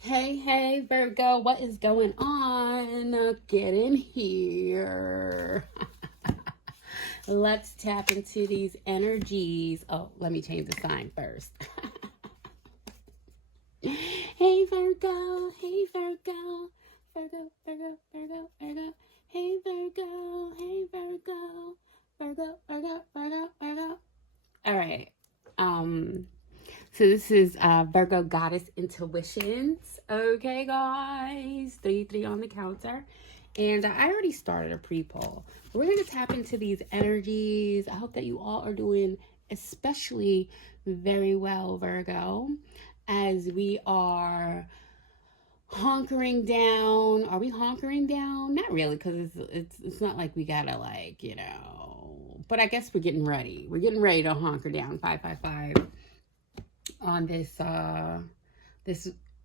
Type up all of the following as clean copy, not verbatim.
Hey, Virgo, what is going on? Get in here. Let's tap into these energies. Oh, let me change the sign first. Hey, Virgo. Hey, Virgo. Virgo. Hey, Virgo. Hey, Virgo. Virgo. All right. Um, So this is Virgo Goddess Intuitions. Okay, guys. 3 on the counter. And I already started a pre-poll. We're going to tap into these energies. I hope that you all are doing especially very well, Virgo, as we are honkering down. Are we honkering down? Not really, because it's not like we gotta but I guess we're getting ready. We're getting ready to honker down 555 on this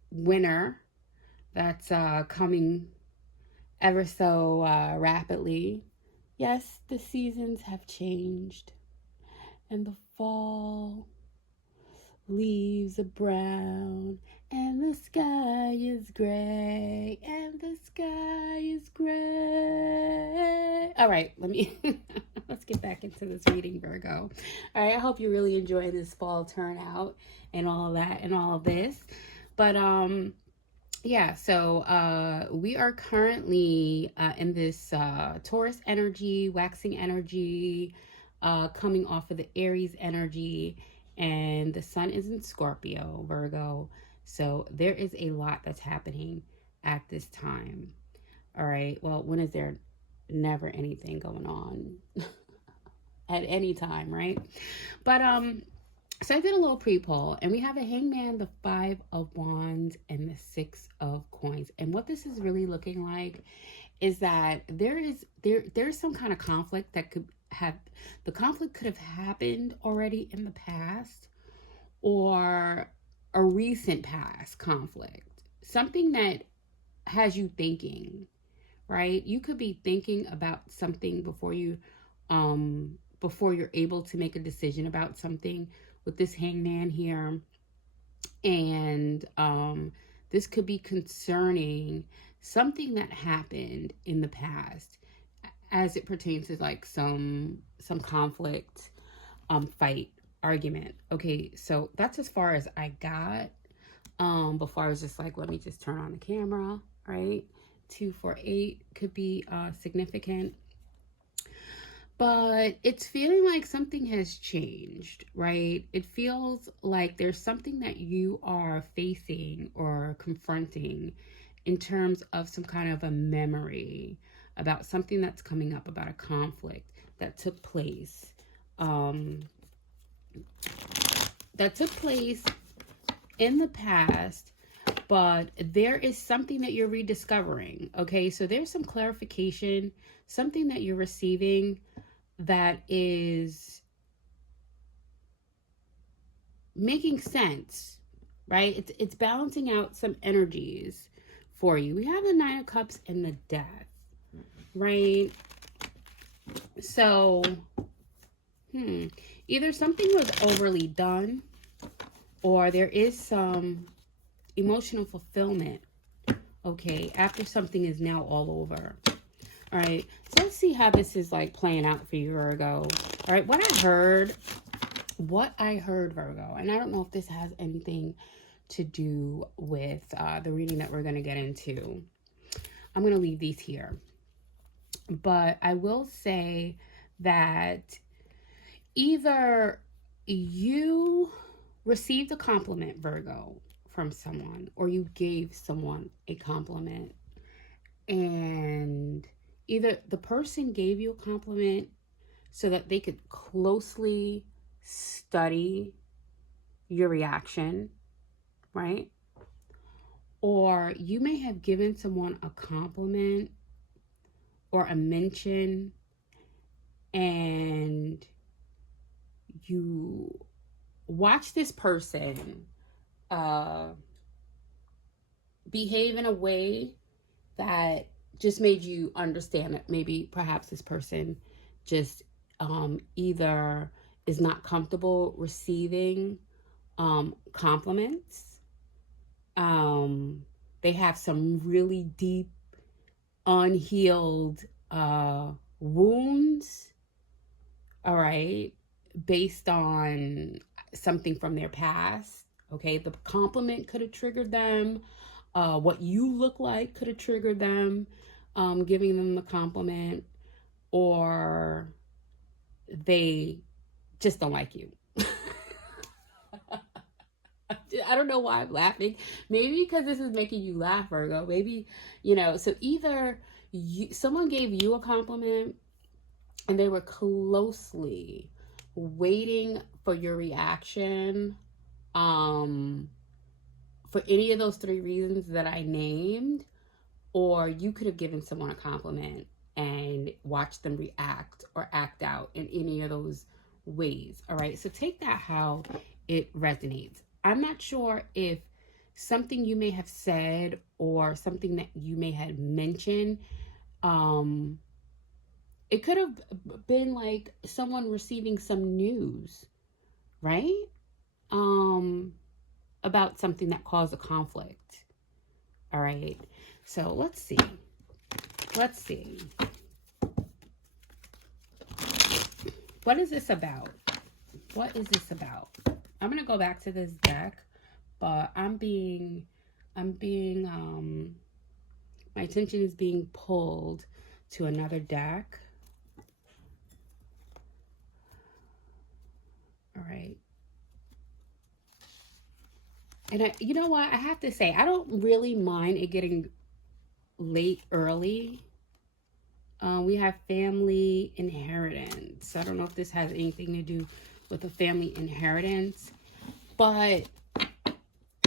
winter that's coming ever so rapidly. Yes, the seasons have changed, and the fall leaves are brown, and the sky is gray, and the sky is gray. All right, let's get back into this reading, Virgo. All right, I hope you're really enjoying this fall turnout and all of that and all of this. But yeah, so we are currently in this Taurus energy, waxing energy, coming off of the Aries energy, and the sun is in Scorpio, Virgo. So there is a lot that's happening at this time. All right. Well, when is there never anything going on at any time, right? But so I did a little pre-poll, and we have a hangman, the 5 of Wands, and the 6 of Coins. And what this is really looking like is that there's some kind of conflict that the conflict could have happened already in the past, or a recent past conflict. Something that has you thinking, right? You could be thinking about something before you're able to make a decision about something with this hangman here. And this could be concerning something that happened in the past as it pertains to like some conflict, fight, argument. Okay, so that's as far as I got. Before I was just like, let me just turn on the camera, right? 248 could be significant. But it's feeling like something has changed, right? It feels like there's something that you are facing or confronting in terms of some kind of a memory about something that's coming up, about a conflict that took place. That took place in the past, but there is something that you're rediscovering. Okay, so there's some clarification, something that you're receiving that is making sense, right? It's balancing out some energies for you. We have the 9 of Cups and the Death, right? So either something was overly done, or there is some emotional fulfillment, okay, after something is now all over. All right, so let's see how this is like playing out for you, Virgo. All right, what I heard, Virgo, and I don't know if this has anything to do with the reading that we're going to get into. I'm going to leave these here. But I will say that either you received a compliment, Virgo, from someone, or you gave someone a compliment, and either the person gave you a compliment so that they could closely study your reaction, right? Or you may have given someone a compliment or a mention, and you watch this person behave in a way that just made you understand that maybe perhaps this person just either is not comfortable receiving compliments, They have some really deep, unhealed wounds, all right, based on something from their past. Okay, the compliment could have triggered them. What you look like could have triggered them, giving them the compliment, or they just don't like you. I don't know why I'm laughing. Maybe because this is making you laugh, Virgo. Maybe, so either someone gave you a compliment and they were closely waiting for your reaction, for any of those three reasons that I named, or you could have given someone a compliment and watched them react or act out in any of those ways. All right, so take that how it resonates. I'm not sure if something you may have said or something that you may have mentioned, it could have been like someone receiving some news, right? About something that caused a conflict. All right, so let's see. What is this about? I'm gonna go back to this deck, but my attention is being pulled to another deck. All right. And you know what? I have to say, I don't really mind it getting late early. We have family inheritance. I don't know if this has anything to do with a family inheritance, but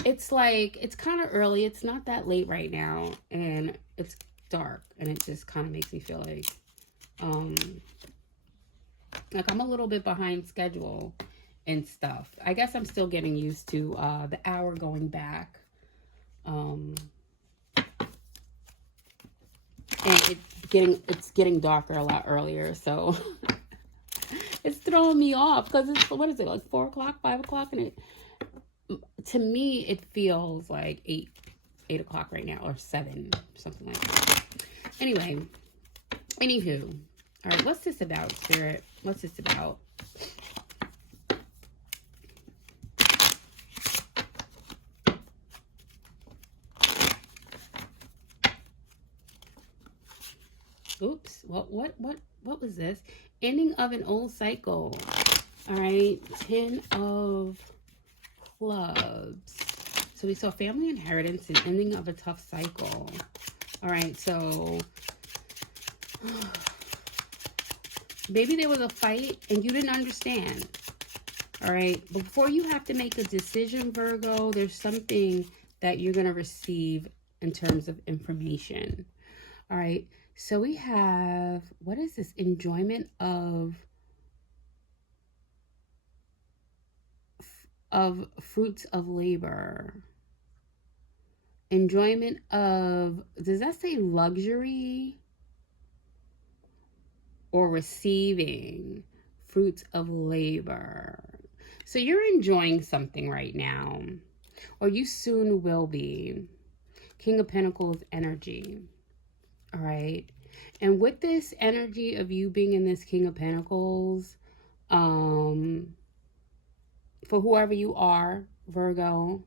it's like, it's kind of early. It's not that late right now, and it's dark, and it just kind of makes me feel like I'm a little bit behind schedule and stuff. I guess I'm still getting used to the hour going back. And it's getting darker a lot earlier, so it's throwing me off because it's, what is it, like 4 o'clock, 5 o'clock, and to me it feels like 8 o'clock right now, or 7, something like that. Anyway, anywho, all right, what's this about, Spirit? What's this about? Oops, what was this? Ending of an old cycle. All right, 10 of clubs. So we saw family inheritance and ending of a tough cycle. All right, so maybe there was a fight and you didn't understand. All right, before you have to make a decision, Virgo, there's something that you're going to receive in terms of information. All right, so we have, what is this? Enjoyment of fruits of labor. Enjoyment of, does that say luxury? Or receiving fruits of labor. So you're enjoying something right now, or you soon will be. King of Pentacles energy. All right. And with this energy of you being in this King of Pentacles, for whoever you are, Virgo,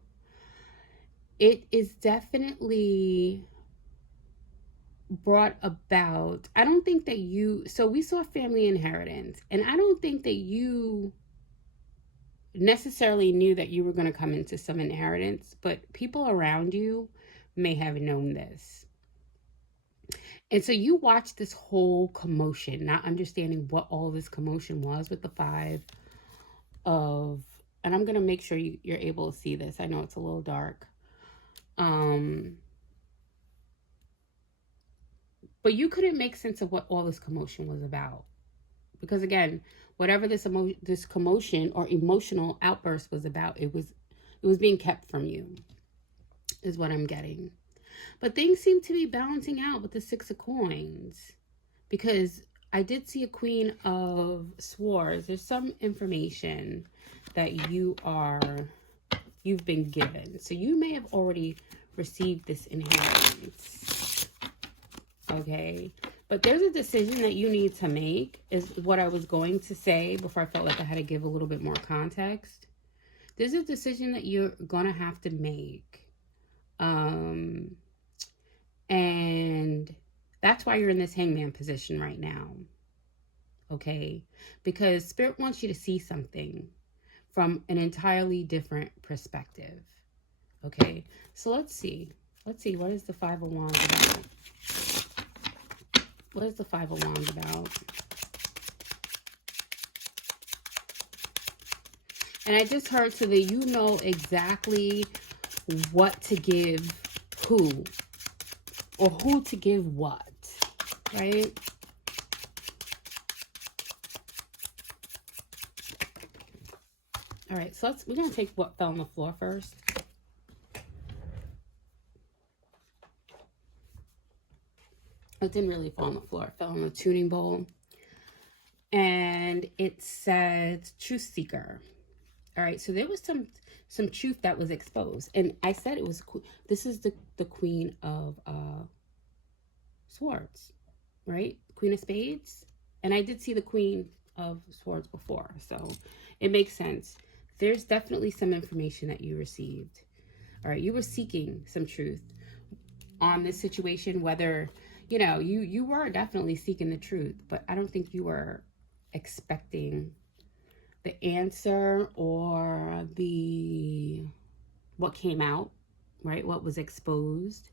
it is definitely brought about. I don't think that so we saw family inheritance, and I don't think that you necessarily knew that you were going to come into some inheritance, but people around you may have known this. And so you watched this whole commotion, not understanding what all this commotion was with the 5 of, and I'm going to make sure you're able to see this. I know it's a little dark. But you couldn't make sense of what all this commotion was about. Because again, whatever this commotion or emotional outburst was about, it was being kept from you, is what I'm getting. But things seem to be balancing out with the 6 of coins, because I did see a Queen of Swords. There's some information that you are you've been given. So you may have already received this inheritance. Okay. But there's a decision that you need to make, is what I was going to say before I felt like I had to give a little bit more context. There's a decision that you're going to have to make. And that's why you're in this hangman position right now. Okay? Because Spirit wants you to see something from an entirely different perspective. Okay? So let's see. Let's see. What is the Five of Wands about? What is the Five of Wands about? And I just heard so that you know exactly what to give who, or who to give what, right? All right, so we're going to take what fell on the floor first. It didn't really fall on the floor. It fell on the tuning bowl. And it said Truth Seeker. All right, so there was some truth that was exposed. And I said it was, this is the Queen of Swords, right? Queen of Spades. And I did see the Queen of Swords before, so it makes sense. There's definitely some information that you received. All right, you were seeking some truth on this situation, whether, you know, you were definitely seeking the truth, but I don't think you were expecting the answer or what came out, right? What was exposed.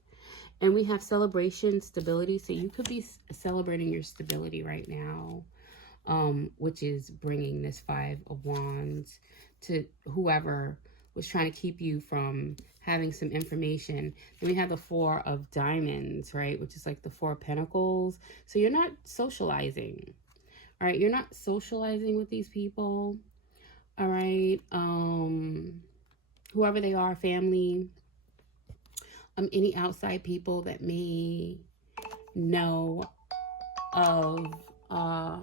And we have celebration, stability. So you could be celebrating your stability right now, which is bringing this Five of Wands to whoever was trying to keep you from having some information. Then we have the Four of Diamonds, right? Which is like the Four of Pentacles. So you're not socializing, all right? You're not socializing with these people, all right? Whoever they are, family, any outside people that may know of, hold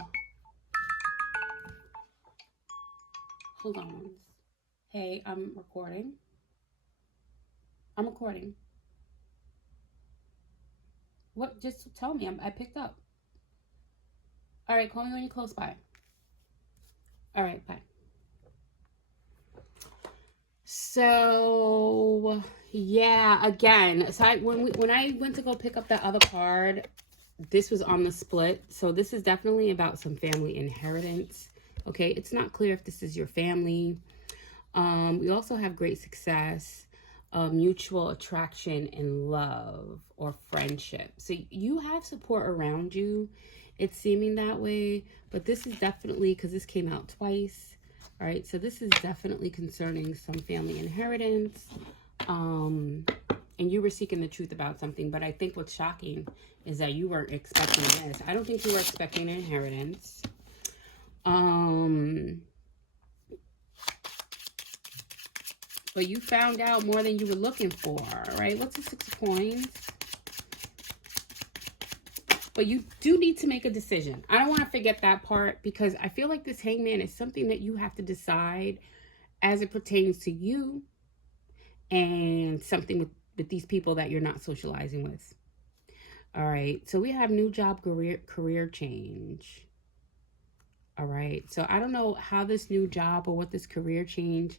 on. Hey, I'm recording. What? Just tell me. I picked up. All right, call me when you're close by. All right, bye. So, yeah, again, so when I went to go pick up that other card, this was on the split. So this is definitely about some family inheritance. Okay, it's not clear if this is your family. We also have great success, mutual attraction, and love or friendship. So you have support around you. It's seeming that way, but this is definitely, because this came out twice. All right, so this is definitely concerning some family inheritance. And you were seeking the truth about something, but I think what's shocking is that you weren't expecting this. I don't think you were expecting an inheritance. But you found out more than you were looking for, right? What's the Six of Coins? But you do need to make a decision. I don't want to forget that part, because I feel like this Hangman is something that you have to decide as it pertains to you and something with these people that you're not socializing with. All right. So we have new job, career change. All right. So I don't know how this new job or what this career change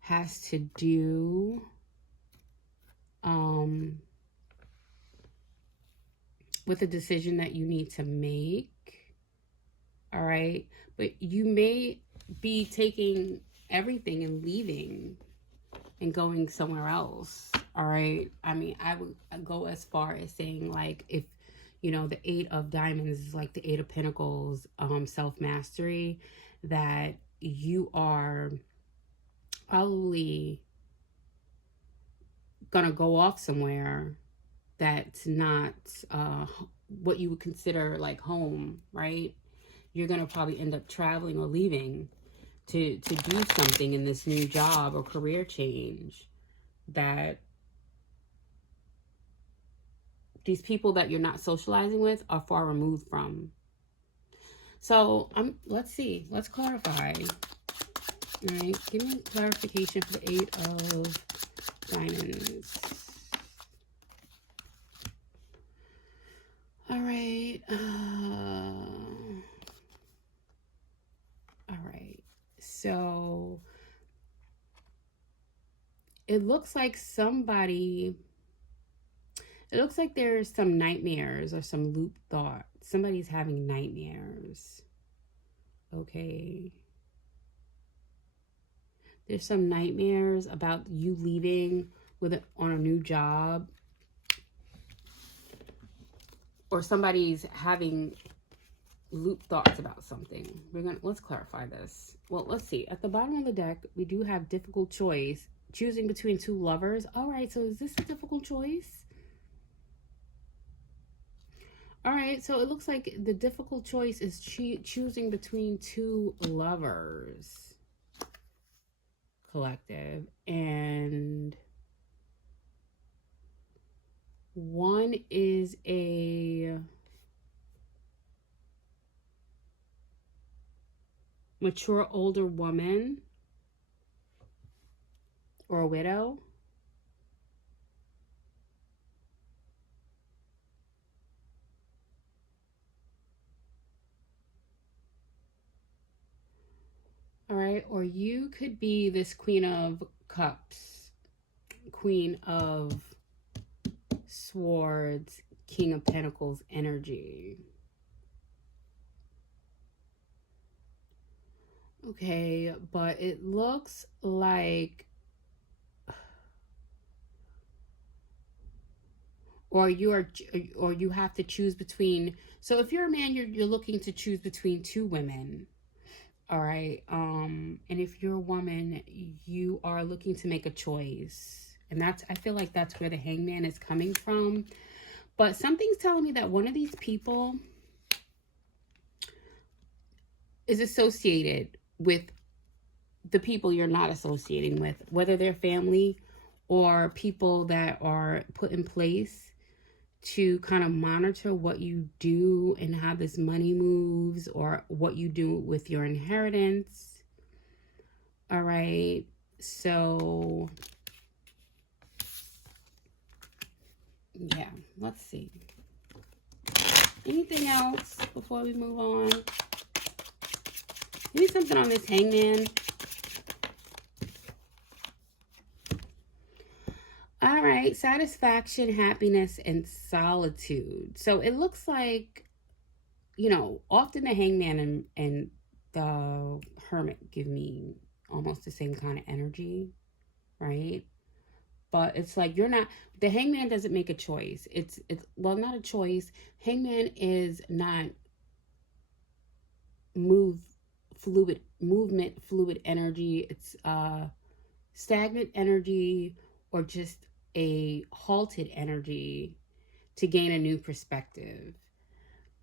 has to do with a decision that you need to make. All right. But you may be taking everything and leaving and going somewhere else. All right. I mean, I would go as far as saying, like, if, you know, the Eight of Diamonds is like the Eight of Pentacles, self-mastery, that you are probably gonna go off somewhere that's not what you would consider like home, right? You're gonna probably end up traveling or leaving to do something in this new job or career change that these people that you're not socializing with are far removed from. So let's see, let's clarify. All right, give me clarification for the 8 of Diamonds. All right. All right. So it looks like there's some nightmares or some loop thought. Somebody's having nightmares. Okay. There's some nightmares about you leaving on a new job. Or somebody's having loop thoughts about something. Let's clarify this. Well, let's see. At the bottom of the deck, we do have difficult choice. Choosing between two lovers. All right, so is this a difficult choice? All right, so it looks like the difficult choice is choosing between two lovers. Collective. And one is a mature older woman or a widow. All right, or you could be this Queen of Cups, Queen of Swords, King of Pentacles energy. Okay, but it looks like, or you have to choose between. So if you're a man, you're looking to choose between two women. All right. And if you're a woman, you are looking to make a choice. And I feel like that's where the Hangman is coming from. But something's telling me that one of these people is associated with the people you're not associating with, whether they're family or people that are put in place to kind of monitor what you do and how this money moves, or what you do with your inheritance. All right, so yeah, let's see. Anything else before we move on? Maybe something on this Hangman. All right, satisfaction, happiness, and solitude. So it looks like, often the Hangman and the Hermit give me almost the same kind of energy, right? But it's like the Hangman doesn't make a choice. It's not a choice. Hangman is not fluid energy. It's stagnant energy, or just a halted energy to gain a new perspective.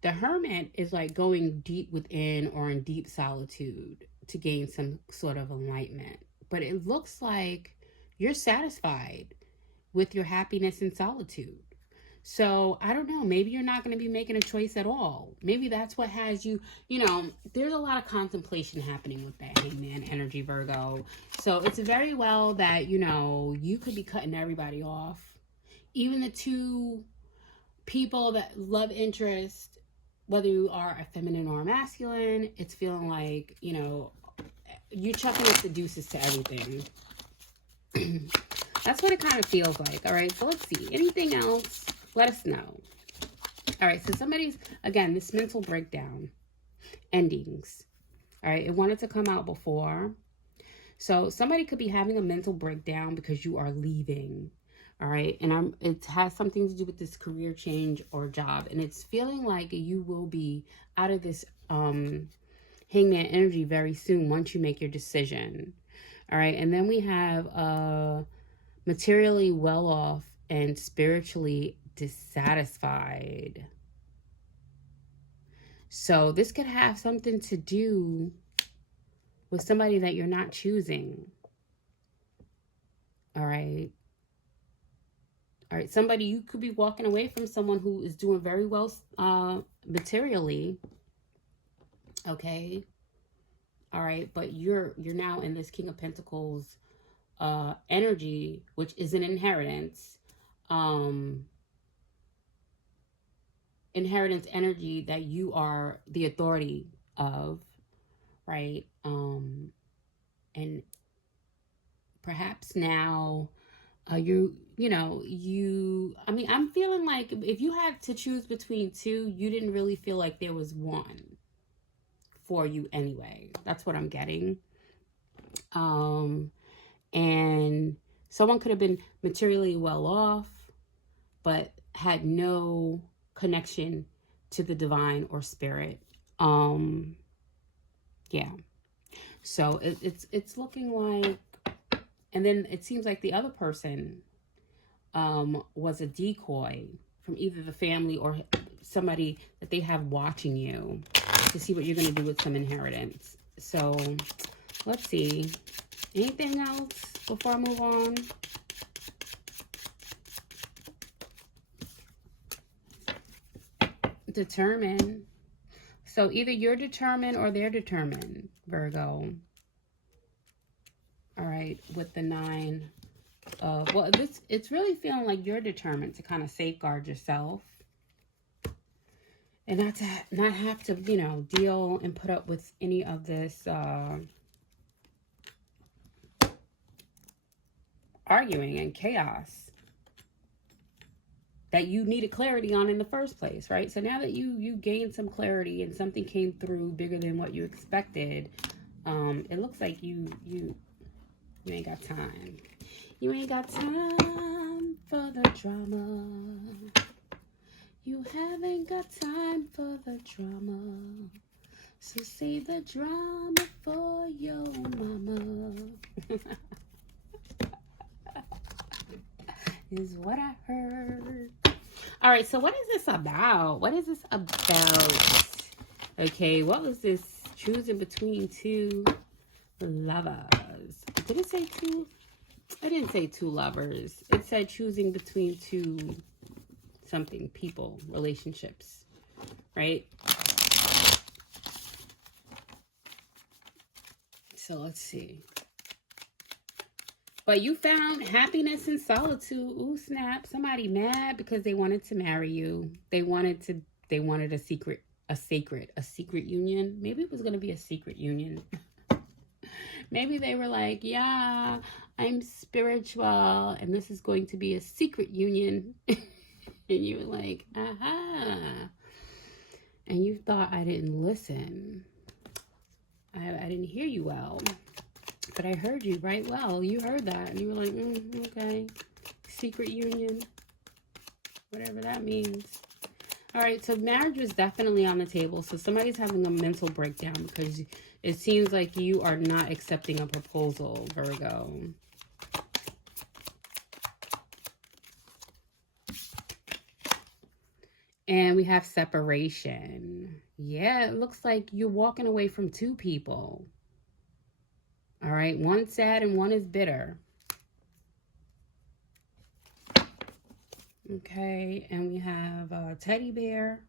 The Hermit is like going deep within or in deep solitude to gain some sort of enlightenment. But it looks like you're satisfied with your happiness in solitude. So I don't know, maybe you're not going to be making a choice at all. Maybe that's what has you, there's a lot of contemplation happening with that Hangman energy, Virgo. So it's very well that, you could be cutting everybody off. Even the two people that love interest, whether you are a feminine or a masculine, it's feeling like, you chucking up the deuces to everything. That's what it kind of feels like. All right, so let's see. Anything else? Let us know. All right, so again, this mental breakdown, endings. All right, it wanted to come out before. So somebody could be having a mental breakdown because you are leaving. All right, and it has something to do with this career change or job. And it's feeling like you will be out of this Hangman energy very soon once you make your decision. All right, and then we have materially well off and spiritually dissatisfied. So this could have something to do with somebody that you're not choosing. All right. All right. Somebody, you could be walking away from someone who is doing very well materially. Okay. All right, but you're now in this King of Pentacles energy, which is an inheritance. Inheritance energy that you are the authority of, right? And perhaps now I mean, I'm feeling like if you had to choose between two, you didn't really feel like there was one for you anyway. That's what I'm getting. And someone could have been materially well off, but had no connection to the divine or spirit. Yeah. So it's looking like, and then it seems like the other person was a decoy from either the family or somebody that they have watching you to see what you're going to do with some inheritance. So let's see. Anything else before I move on? Determined. So either you're determined or they're determined, Virgo. All right, with the 9 of, well, it's really feeling like you're determined to kind of safeguard yourself and not have to, deal and put up with any of this arguing and chaos that you needed clarity on in the first place, right? So now that you gained some clarity and something came through bigger than what you expected, it looks like you ain't got time. You ain't got time for the drama. You haven't got time for the drama. So save the drama for your mama. Is what I heard. All right, so what is this about? What is this about? Okay, what was this? Choosing between two lovers. Did it say two? I didn't say two lovers. It said choosing between two something, people, relationships, right? So let's see. But you found happiness in solitude. Ooh, snap. Somebody mad because they wanted to marry you. They wanted a secret union. Maybe it was going to be a secret union. Maybe they were like, yeah, I'm spiritual and this is going to be a secret union. And you were like, aha. And you thought I didn't listen. I didn't hear you well. But I heard you right well. You heard that. And you were like, okay. Secret union. Whatever that means. All right. So marriage was definitely on the table. So somebody's having a mental breakdown because it seems like you are not accepting a proposal, Virgo. And we have separation. Yeah, it looks like you're walking away from two people. All right, one's sad and one is bitter. Okay, and we have a teddy bear.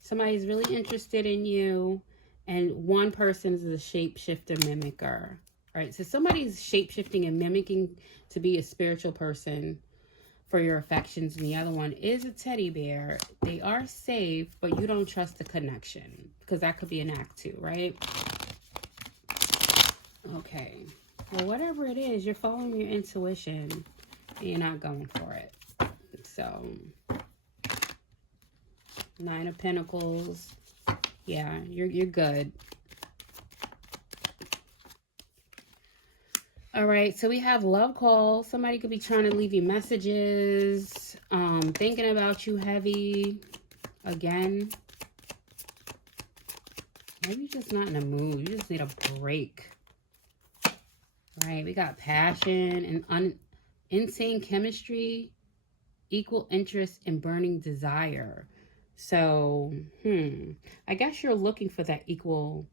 Somebody's really interested in you. And one person is a shapeshifter mimicker. All right, so somebody's shapeshifting and mimicking to be a spiritual person for your affections. And the other one is a teddy bear. They are safe, but you don't trust the connection. Because that could be an act too, right? Okay, well, whatever it is, you're following your intuition and you're not going for it. So, 9 of Pentacles. Yeah, you're good. All right, so we have love call. Somebody could be trying to leave you messages, thinking about you heavy again. Maybe you're just not in a mood. You just need a break. Right, we got passion and insane chemistry, equal interest, and burning desire. So, I guess you're looking for that equal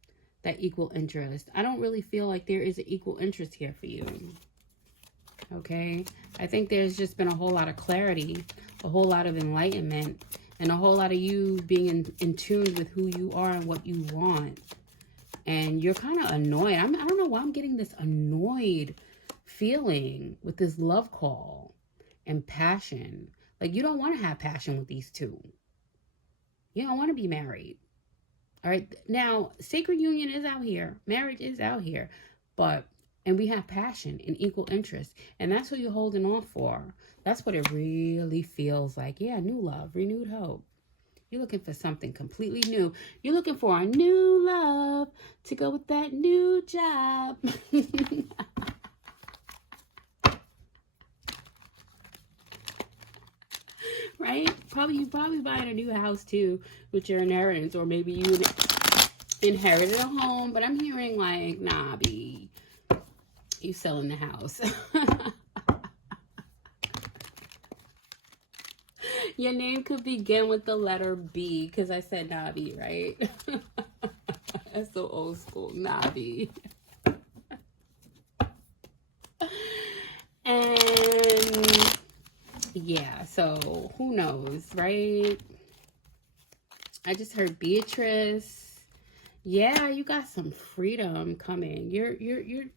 interest. I don't really feel like there is an equal interest here for you. Okay, I think there's just been a whole lot of clarity, a whole lot of enlightenment, and a whole lot of you being in tune with who you are and what you want. And you're kind of annoyed. I don't know why I'm getting this annoyed feeling with this love call and passion. Like, you don't want to have passion with these two. You don't want to be married. All right. Now, sacred union is out here. Marriage is out here. And we have passion and equal interest. And that's what you're holding on for. That's what it really feels like. Yeah, new love, renewed hope. You're looking for something completely new. You're looking for a new love to go with that new job. Right? You probably buying a new house too with your inheritance, or maybe you inherited a home, but I'm hearing like, nah, B, you selling the house. Your name could begin with the letter B, because I said Nabi, right? That's so old school, Nabi. And yeah, so who knows, right? I just heard Beatrice. Yeah, you got some freedom coming.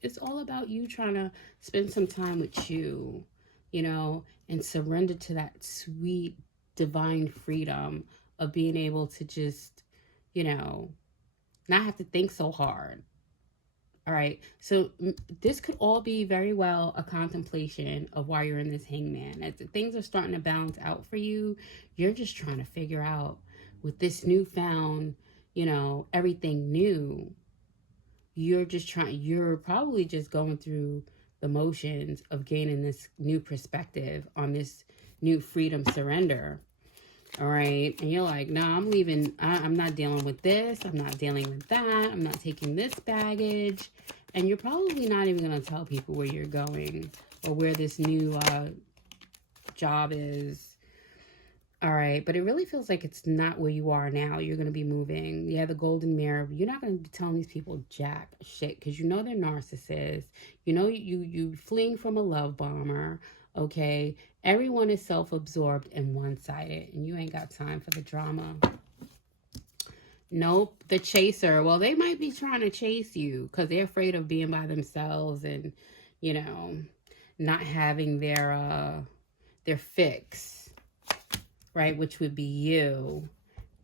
It's all about you trying to spend some time with you, and surrender to that sweet divine freedom of being able to just, not have to think so hard. All right. So this could all be very well a contemplation of why you're in this hangman. As things are starting to balance out for you, you're just trying to figure out with this newfound, everything new. You're probably just going through the motions of gaining this new perspective on this new freedom surrender. All right. And you're like, nah, I'm leaving. I'm not dealing with this. I'm not dealing with that. I'm not taking this baggage. And you're probably not even going to tell people where you're going or where this new job is. All right. But it really feels like it's not where you are now. You're going to be moving. Yeah, the golden mirror. You're not going to be telling these people jack shit because they're narcissists. You fleeing from a love bomber. Okay, everyone is self-absorbed and one-sided, and you ain't got time for the drama. Nope, the chaser. Well, they might be trying to chase you because they're afraid of being by themselves and, not having their fix, right? Which would be you.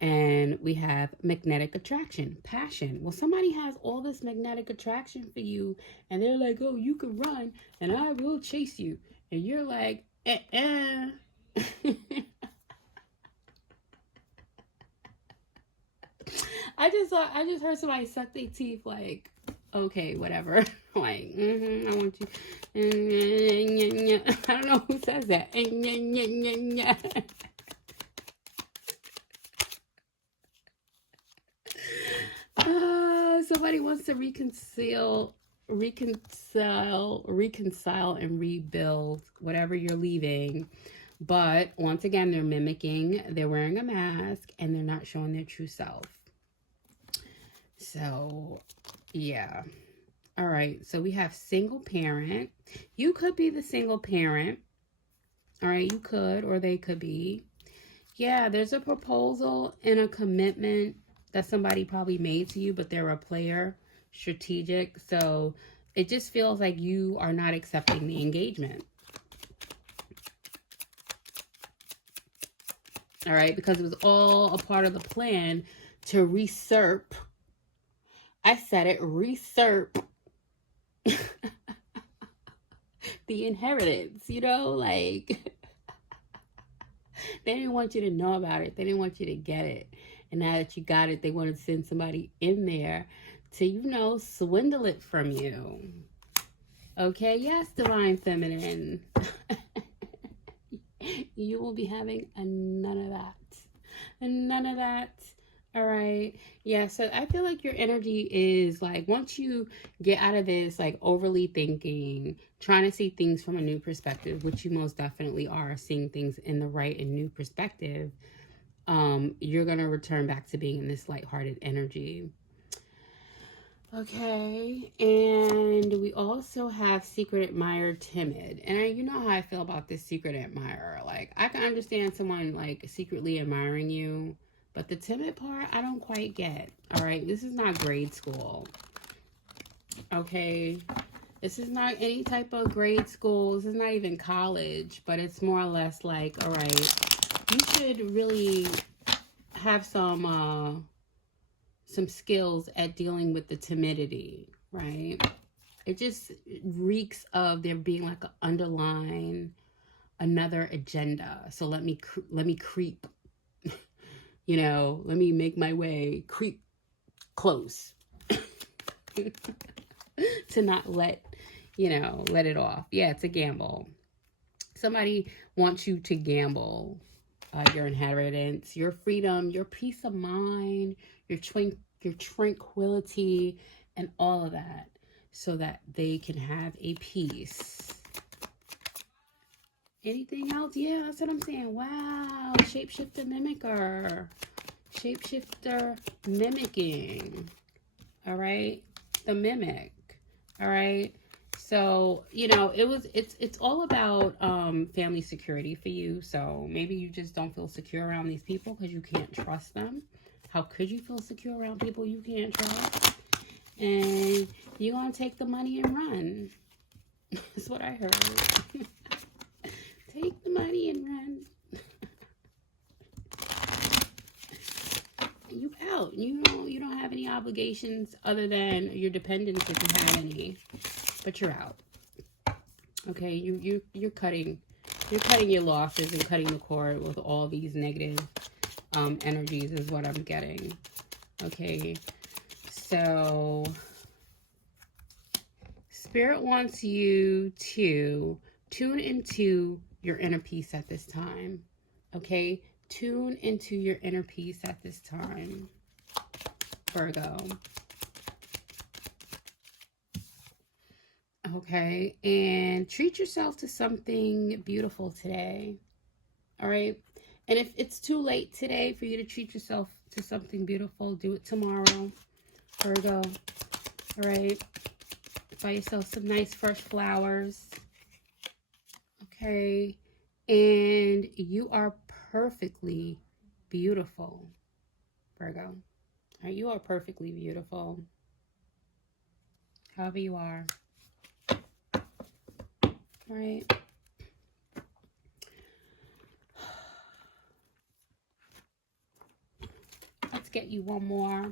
And we have magnetic attraction, passion. Well, somebody has all this magnetic attraction for you, and they're like, oh, you can run, and I will chase you. And you're like, I just heard somebody suck their teeth like, okay, whatever. Like, I want you. I don't know who says that. Somebody wants to reconcile and rebuild whatever you're leaving. But once again, they're mimicking, they're wearing a mask, and they're not showing their true self. So, yeah. All right. So we have single parent. You could be the single parent. All right. You could, or they could be. Yeah, there's a proposal and a commitment that somebody probably made to you, but they're a player, strategic. So it just feels like you are not accepting the engagement. All right, because it was all a part of the plan to usurp. I said it, usurp the inheritance, like they didn't want you to know about it. They didn't want you to get it. And now that you got it, they want to send somebody in there to, swindle it from you. Okay, yes, divine feminine. You will be having none of that. None of that. All right. Yeah, so I feel like your energy is like, once you get out of this, like overly thinking, trying to see things from a new perspective, which you most definitely are, seeing things in the right and new perspective, you're going to return back to being in this lighthearted energy. Okay, and we also have secret admirer, timid. And you know how I feel about this secret admirer. Like, I can understand someone, like, secretly admiring you, But the timid part, I don't quite get. All right, this is not grade school. Okay, this is not any type of grade school. This is not even college, but it's more or less like, all right, you should really have some skills at dealing with the timidity, right? It just reeks of there being like an underlying another agenda. So let me creep, you know, let me make my way, creep close to not let, you know, let it off. Yeah, it's a gamble. Somebody wants you to gamble your inheritance, your freedom, your peace of mind, your tranquility, and all of that, so that they can have a peace. Anything else? Yeah, that's what I'm saying. Wow, shapeshifter mimicker. Shapeshifter mimicking. All right, the mimic. All right. So, you know, it's all about family security for you. So maybe you just don't feel secure around these people because you can't trust them. How could you feel secure around people you can't trust? And you're going to take the money and run. That's what I heard. Take the money and run. You out. You don't have any obligations other than your dependents if you have any. But you're out. Okay, you're cutting your losses and cutting the cord with all these negative energies is what I'm getting. Okay, so Spirit wants you to tune into your inner peace at this time. Okay, tune into your inner peace at this time, Virgo. Okay, and treat yourself to something beautiful today. All right, and if it's too late today for you to treat yourself to something beautiful, do it tomorrow, Virgo. All right, buy yourself some nice fresh flowers. Okay, and you are perfectly beautiful, Virgo. All right, you are perfectly beautiful, however you are. All right. Let's get you one more.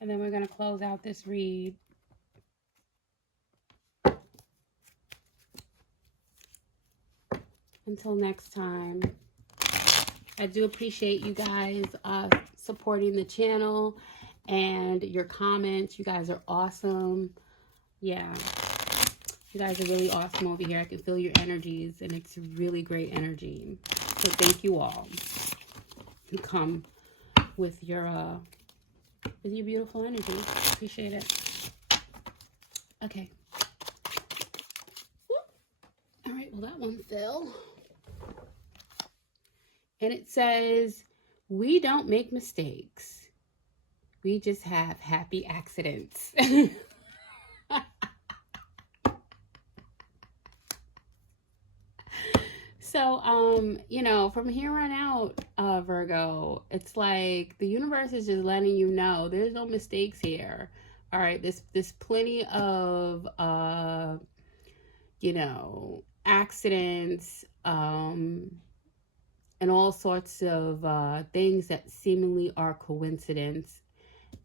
And then we're going to close out this read. Until next time, I do appreciate you guys supporting the channel and your comments. You guys are awesome. Yeah, you guys are really awesome over here. I can feel your energies, and it's really great energy. So thank you all who come with your beautiful energy. Appreciate it. Okay. All right, well, that one fell. And it says, we don't make mistakes. We just have happy accidents. So, you know, from here on out, Virgo, it's like the universe is just letting you know there's no mistakes here. All right, there's plenty of, you know, accidents, and all sorts of things that seemingly are coincidence,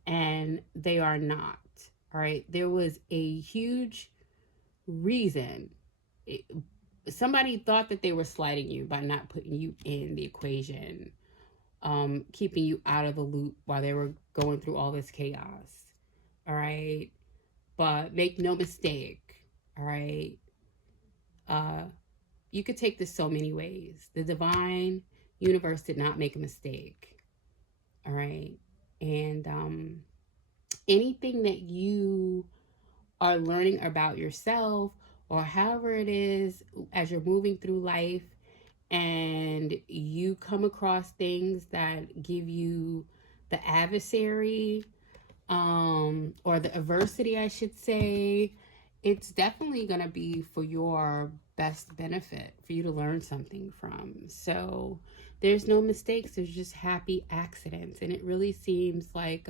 and they are not. All right, there was a huge reason. Somebody thought that they were slighting you by not putting you in the equation, keeping you out of the loop while they were going through all this chaos. All right, but make no mistake. All right, you could take this so many ways. The divine universe did not make a mistake. All right. And anything that you are learning about yourself, or however it is as you're moving through life, and you come across things that give you the adversary, or the adversity, I should say, it's definitely going to be for your best benefit for you to learn something from. So there's no mistakes, there's just happy accidents. And it really seems like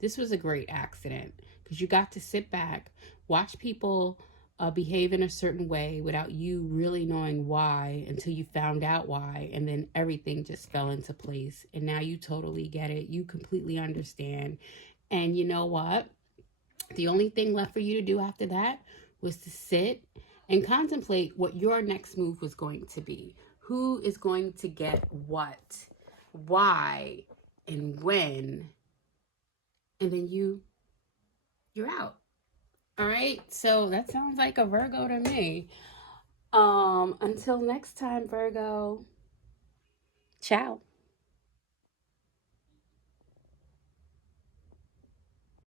this was a great accident because you got to sit back, watch people behave in a certain way without you really knowing why until you found out why, and then everything just fell into place. And now you totally get it. You completely understand. And you know what? The only thing left for you to do after that was to sit and contemplate what your next move was going to be. Who is going to get what, why, and when, and then you're out. All right, so that sounds like a Virgo to me. Until next time, Virgo. Ciao.